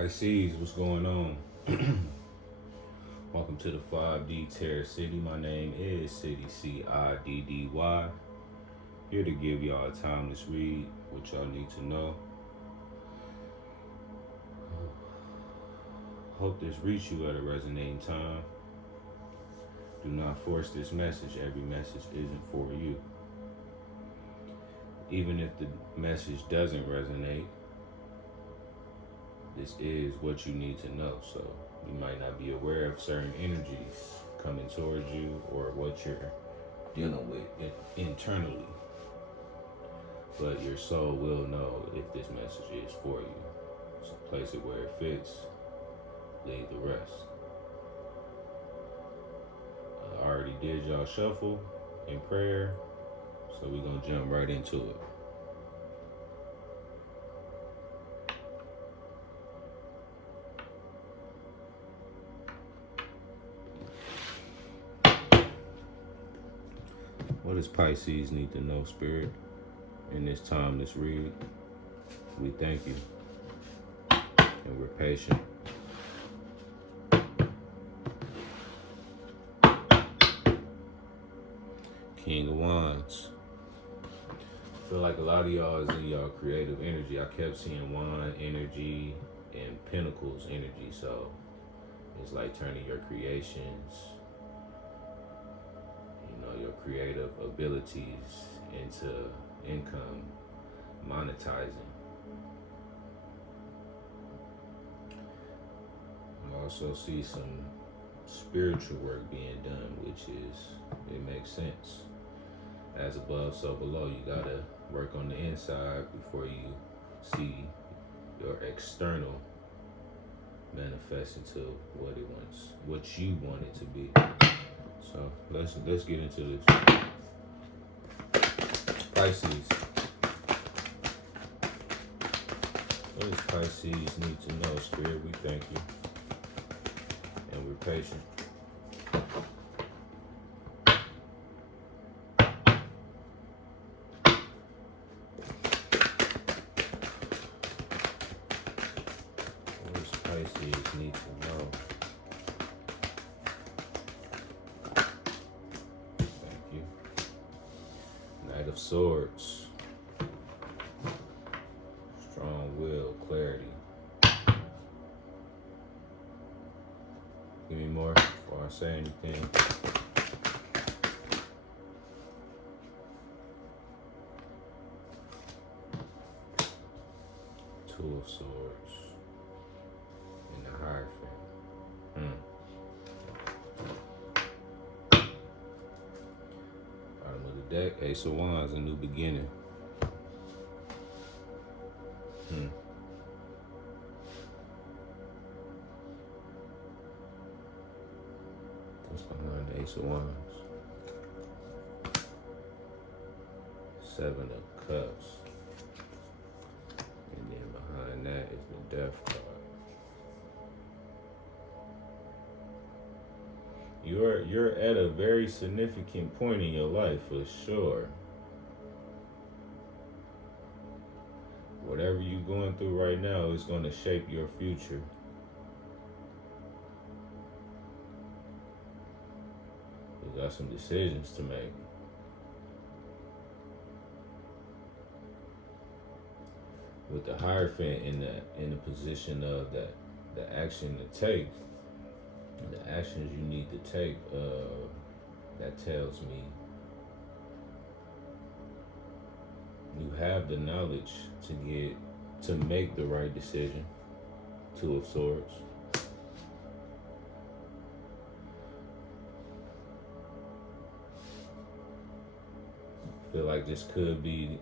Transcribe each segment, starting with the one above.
Pisces, what's going on? Welcome to the 5D Terror City. My name is City CIDDY. Here to give y'all a timeless read, what y'all need to know. Hope this reached you at a resonating time. Do not force this message. Every message isn't for you. Even if the message doesn't resonate, this is what you need to know. So you might not be aware of certain energies coming towards you or what you're dealing with internally. But your soul will know if this message is for you. So place it where it fits. Leave the rest. I already did y'all shuffle in prayer, so we're gonna jump right into it. What does Pisces need to know, Spirit, in this timeless read? We thank you, and we're patient. King of Wands. I feel like a lot of y'all is in y'all creative energy. I kept seeing wand energy and pentacles energy, so it's like turning your creations, your creative abilities into income, monetizing. I also see some spiritual work being done, which it makes sense. As above, so below. You gotta work on the inside before you see your external manifest into what you want it to be. So let's get into this. Pisces. What does Pisces need to know, Spirit? We thank you. And we're patient. What does Pisces need to know? Knight of Swords. Strong will, clarity. Give me more before I say anything. Two of Swords. And the Hierophant. Bottom of the deck, Ace of Wands, a new beginning. What's behind the Ace of Wands? Seven of Cups. And then behind that is the Death card. You're at a very significant point in your life for sure. Whatever you're going through right now is going to shape your future. You got some decisions to make. With the Hierophant in the position of the action to take. The actions you need to take, that tells me you have the knowledge to make the right decision. Two of Swords. I feel like this could be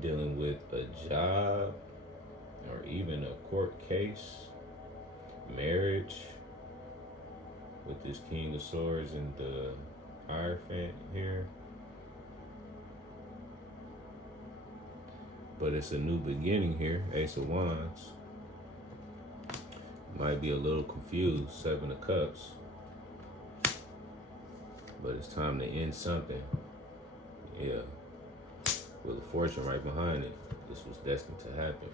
dealing with a job or even a court case, marriage. With this King of Swords and the Hierophant here. But it's a new beginning here, Ace of Wands. Might be a little confused, Seven of Cups. But it's time to end something. Yeah. Wheel of Fortune right behind it. This was destined to happen.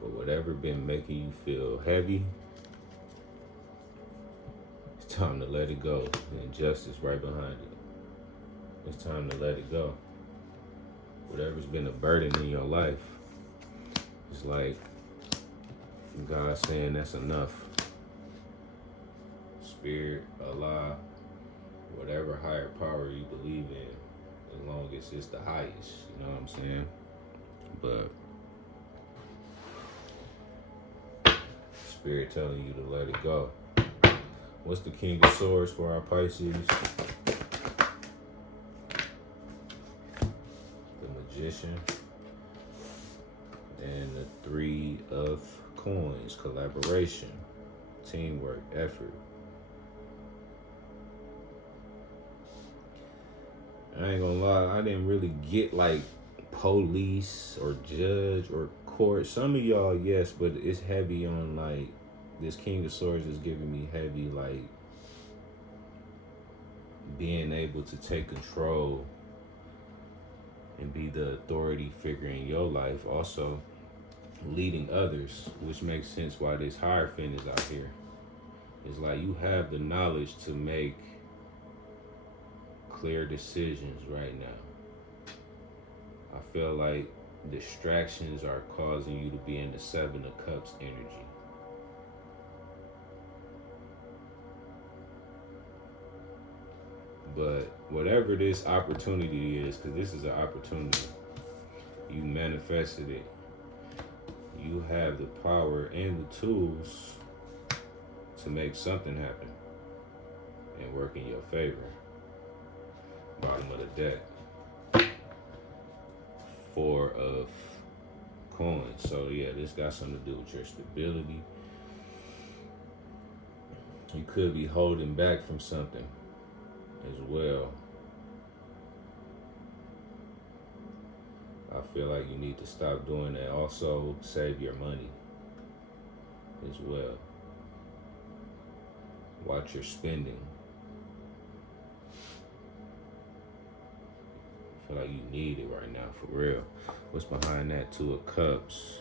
But whatever been making you feel heavy, it's time to let it go. And justice right behind it. It's time to let it go. Whatever's been a burden in your life, it's like God saying that's enough. Spirit, Allah, whatever higher power you believe in, as long as it's the highest, you know what I'm saying? But Spirit telling you to let it go. What's the King of Swords for our Pisces? The Magician. And the Three of Coins, collaboration, teamwork, effort. I ain't gonna lie, I didn't really get like police or judge or court. Some of y'all, yes, but it's heavy on like, this King of Swords is giving me heavy like being able to take control and be the authority figure in your life. Also leading others, which makes sense why this Hierophant is out here. It's like you have the knowledge to make clear decisions right now. I feel like distractions are causing you to be in the Seven of Cups energy. But whatever this opportunity is, because this is an opportunity, you manifested it. You have the power and the tools to make something happen and work in your favor. Bottom of the deck. Four of Coins. So yeah, this got something to do with your stability. You could be holding back from something as well. I feel like you need to stop doing that. Also, save your money as well. Watch your spending. I feel like you need it right now, for real. What's behind that? Two of Cups.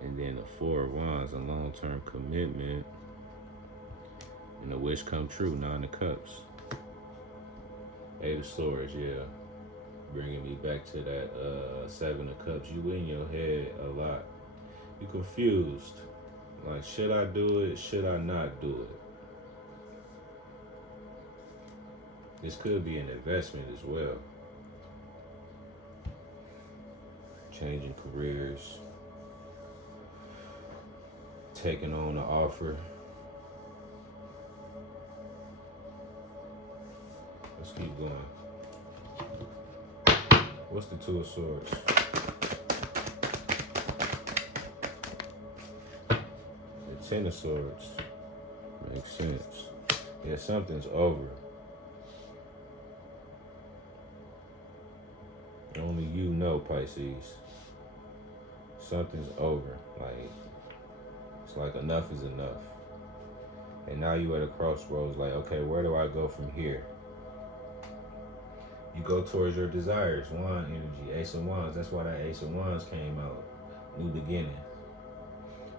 And then the Four of Wands, a long-term commitment. And a wish come true, Nine of Cups. Eight of Swords, yeah. Bringing me back to that Seven of Cups. You in your head a lot. You confused. Like, should I do it? Should I not do it? This could be an investment as well. Changing careers. Taking on an offer. Let's keep going. What's the Two of Swords? The Ten of Swords. Makes sense. Yeah, something's over. Only you know, Pisces. Something's over. Like, it's like enough is enough. And now you at a crossroads, like, okay, where do I go from here? You go towards your desires. Wand energy, Ace of Wands. That's why that Ace of Wands came out. New beginning.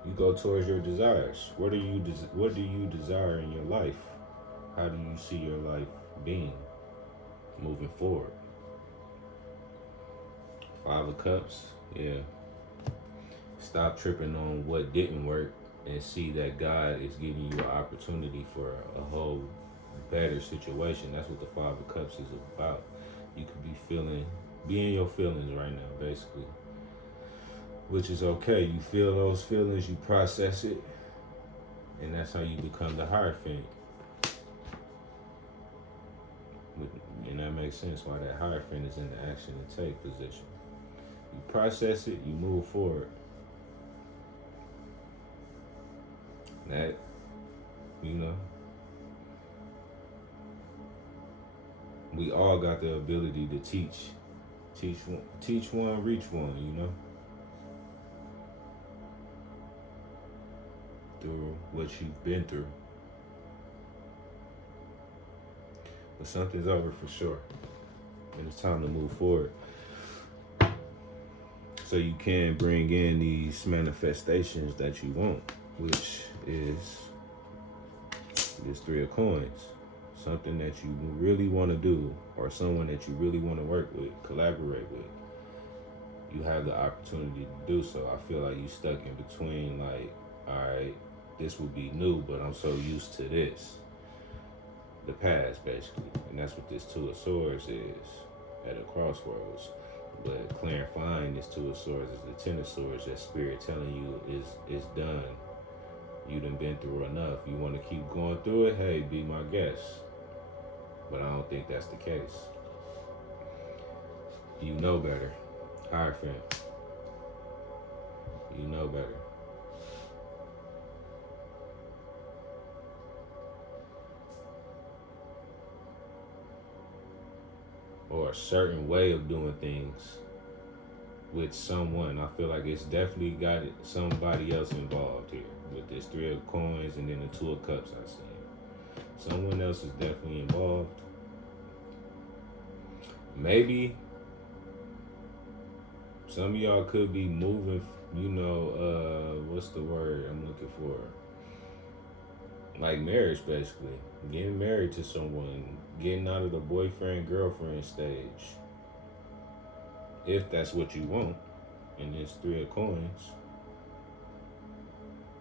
You go towards your desires. What do you desire in your life? How do you see your life being moving forward? Five of Cups. Yeah. Stop tripping on what didn't work and see that God is giving you an opportunity for a whole better situation. That's what the Five of Cups is about. You could be in your feelings right now, basically. Which is okay. You feel those feelings, you process it, and that's how you become the Hierophant. And that makes sense why that Hierophant is in the action and take position. You process it, you move forward. That, we all got the ability to teach one, reach one, through what you've been through. But something's over for sure, and it's time to move forward. So you can bring in these manifestations that you want, which is this Three of Coins. Something that you really want to do, or someone that you really want to work with, collaborate with. You have the opportunity to do so. I feel like you stuck in between, like, all right, this would be new, but I'm so used to this. The past, basically. And that's what this Two of Swords is, at a crossroads. But clarifying this Two of Swords is the Ten of Swords, that spirit telling you is done. You done been through enough. You want to keep going through it? Hey, be my guest. But I don't think that's the case. You know better. Hierophant. You know better. Or a certain way of doing things with someone. I feel like it's definitely got somebody else involved here with this Three of Coins and then the Two of Cups I seen. Someone else is definitely involved. Maybe some of y'all could be moving, what's the word I'm looking for? Like marriage, basically. Getting married to someone, getting out of the boyfriend-girlfriend stage. If that's what you want, in this Three of Coins.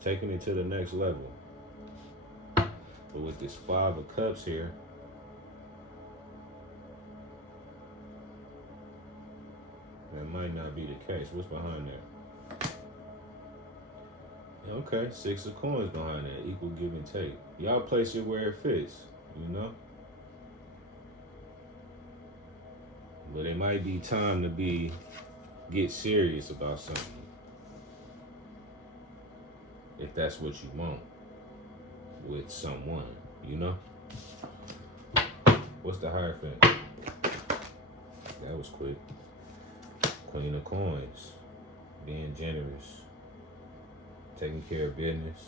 Taking it to the next level. But with this Five of Cups here, that might not be the case. What's behind that? Okay, Six of Coins behind that. Equal give and take. Y'all place it where it fits, you know? But it might be time to get serious about something. If that's what you want with someone, you know? What's the Hierophant? That was quick. Queen of Coins. Being generous. Taking care of business.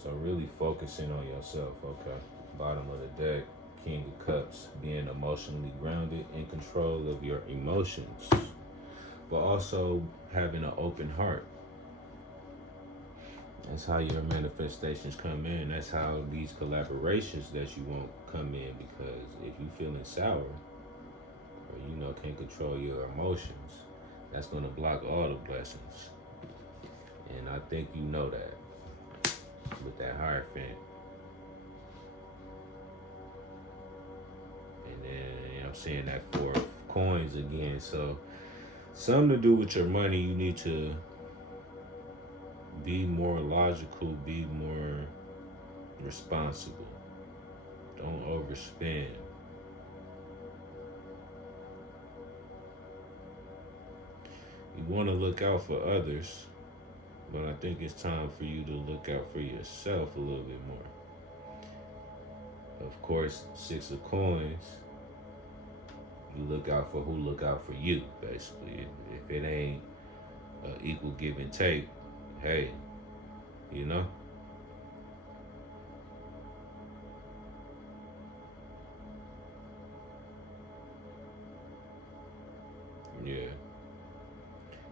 So really focusing on yourself, okay? Bottom of the deck, King of Cups. Being emotionally grounded, in control of your emotions. But also having an open heart. That's how your manifestations come in. That's how these collaborations that you want come in. Because if you feeling sour, or can't control your emotions, that's gonna block all the blessings. And I think you know that with that Hierophant. And then I'm seeing that Four of Coins again. So something to do with your money, you need to be more logical, be more responsible. Don't overspend. You want to look out for others, but I think it's time for you to look out for yourself a little bit more. Of course, Six of Coins, you look out for who look out for you, basically. If it ain't equal give and take, hey, you know? Yeah.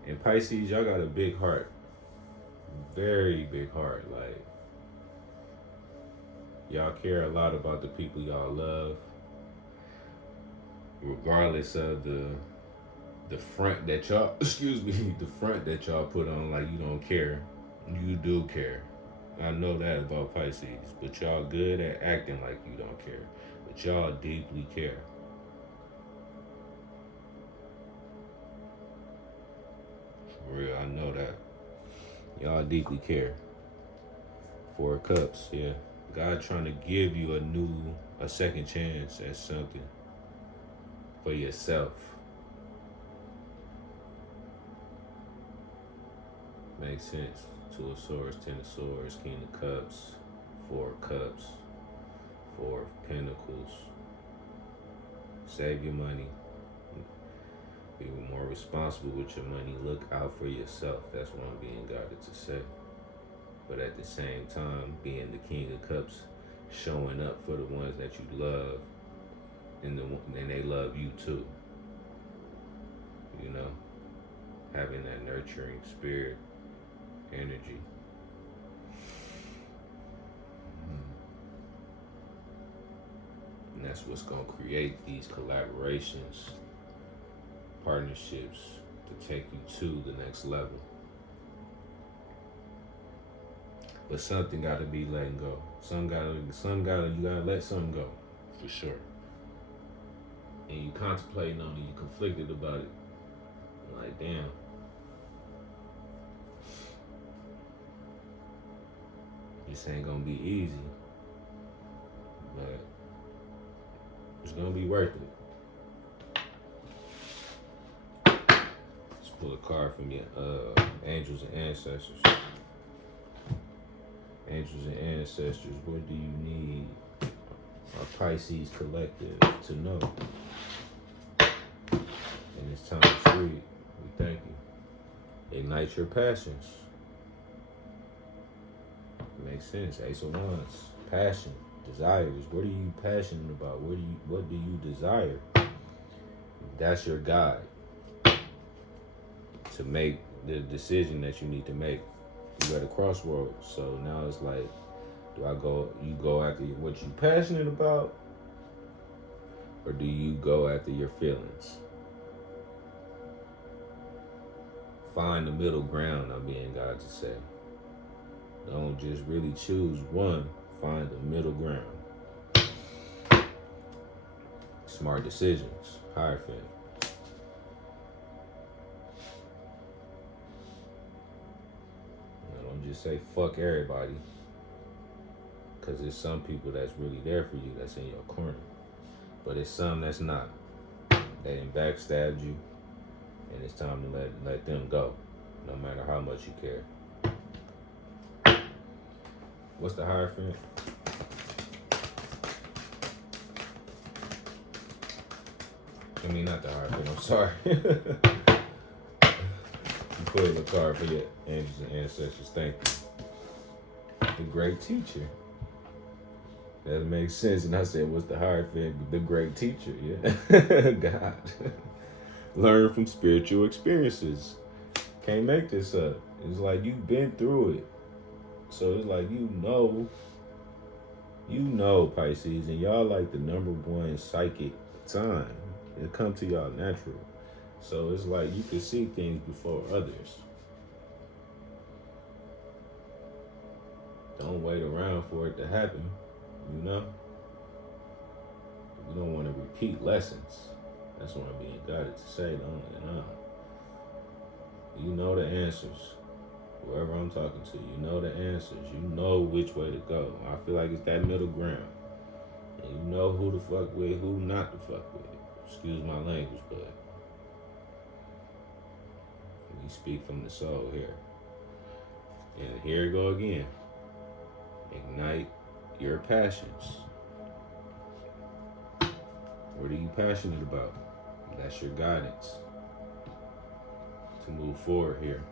And Pisces, y'all got a big heart. Very big heart. Like, y'all care a lot about the people y'all love. Regardless of the front that y'all, the front that y'all put on, like you don't care. You do care. I know that about Pisces. But y'all good at acting like you don't care. But y'all deeply care. For real, I know that. Y'all deeply care. Four of Cups, yeah. God trying to give you a second chance at something for yourself. Makes sense. Two of Swords, Ten of Swords, King of Cups, Four of Cups, Four of Pentacles. Save your money. Be more responsible with your money. Look out for yourself. That's what I'm being guided to say. But at the same time, being the King of Cups, showing up for the ones that you love, and they love you too. having that nurturing spirit energy. And that's what's going to create these collaborations, partnerships to take you to the next level. But something got to be letting go. You gotta let something go, for sure. And you contemplating on it, you conflicted about it. Like, damn. This ain't gonna be easy, but it's gonna be worth it. Let's pull a card from your angels and ancestors. Angels and ancestors, what do you need our Pisces collective to know? And it's time to read. We thank you. Ignite your passions. Makes sense. Ace of Wands. Passion. Desires. What are you passionate about? What do you desire? That's your guide to make the decision that you need to make. You at a crossroads. So now it's like, you go after what you passionate about, or do you go after your feelings? Find the middle ground, I'm being God to say. Don't just really choose one, find the middle ground. Smart decisions, Hierophant. Don't just say fuck everybody, because there's some people that's really there for you, that's in your corner. But it's some that's not. They done backstabbed you, and it's time to let them go, no matter how much you care. What's the Hierophant? I mean, not the Hierophant, I'm sorry. You put a card for your angels and ancestors, thank you. The great teacher. That makes sense. And I said, what's the Hierophant? The great teacher, yeah. God. Learn from spiritual experiences. Can't make this up. It's like you've been through it. So it's like you know Pisces, and y'all like the number one psychic sign. It come to y'all natural. So it's like you can see things before others. Don't wait around for it to happen, you know? You don't want to repeat lessons. That's what I'm being guided to say, You know the answers. Whoever I'm talking to, you know the answers. You know which way to go. I feel like it's that middle ground. And you know who to fuck with, who not to fuck with. Excuse my language, but we speak from the soul here. And here we go again. Ignite your passions. What are you passionate about? That's your guidance to move forward here.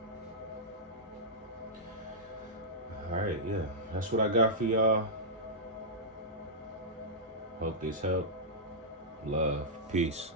All right, yeah, that's what I got for y'all. Hope this helped. Love, peace.